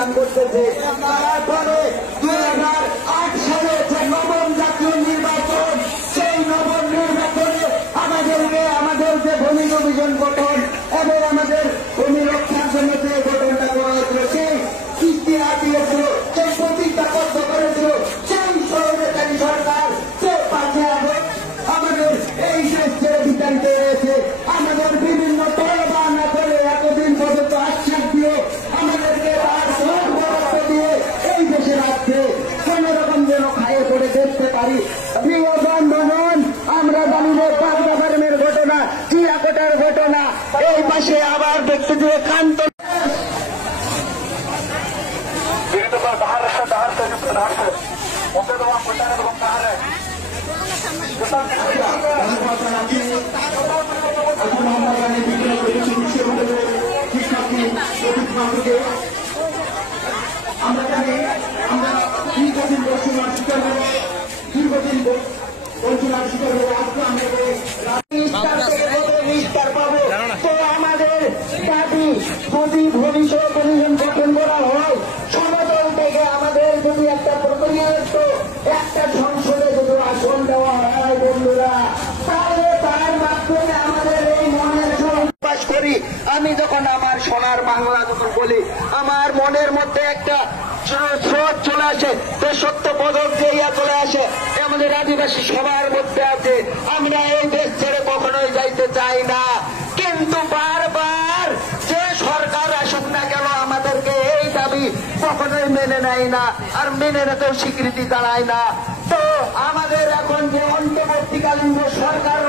অবদান করতেছে। তারপরে 2008 সালে যে নবম জাতীয় নির্বাচন, সেই নবম নির্বাচনে আমাদের যে ভূমি অভিযান গঠন এবং আমাদের ভূমি রক্ষার জন্য যে গঠনটা করা হয়েছিল, সেই ইতিহাস দিয়েছিল, সেই প্রতিজ্ঞাবদ্ধ করেছিল সেই স্বৈরাচারী সরকার, যে 5 আগস্ট আমাদের এই দেশ ছেড়ে বিতাড়িত হয়েছে। আমাদের বিভিন্ন তলবান করে এতদিন পর্যন্ত আশ্বাস দিয়ে আমাদেরকে বরাদ্দ দিয়ে এই দেশে রাখছে, কোন রকম যেন খায়ে করে দেখতে পারি। প্রিয় বন্ধুগণ, আমরা জানি যে পাগলা ফার্মের ঘটনা, চিরাকোটার ঘটনা, এই পাশে আবার দেখতে দিয়ে কান্ত আমরা জানি আমরা দীর্ঘদিন বঞ্চনার শিকার হব, দীর্ঘদিন বঞ্চনার শিকার হব। আজকে আমরা নিস্তার পাবো। তো আমাদের দাবি, যদি ভবিষ্যৎ কমিশন গঠন করা হয়, সমতল থেকে আমাদের যদি একটা প্রতিনিয়ত একটা সংসদে যদি আসন দেওয়া হয় বন্ধুরা, তাহলে তার মাধ্যমে আমাদের এই মনের প্রকাশ করি। আমি যখন আমার সোনার বাংলা যখন বলি, আমার মনের মধ্যে একটা স্রোত চলে আসে, দেশত্ব পদক যে চলে আসে, আমাদের আদিবাসী সবার মধ্যে আছে। আমরা এই দেশ ছেড়ে কখনোই যাইতে চাই না, কিন্তু বারবার যে সরকার আসুক না কেন আমাদেরকে এই দাবি কখনোই মেনে নেয় না, আর মেনে নিতেও স্বীকৃতি জানায় না। তো আমাদের এখন যে অন্তর্বর্তীকালীন সরকার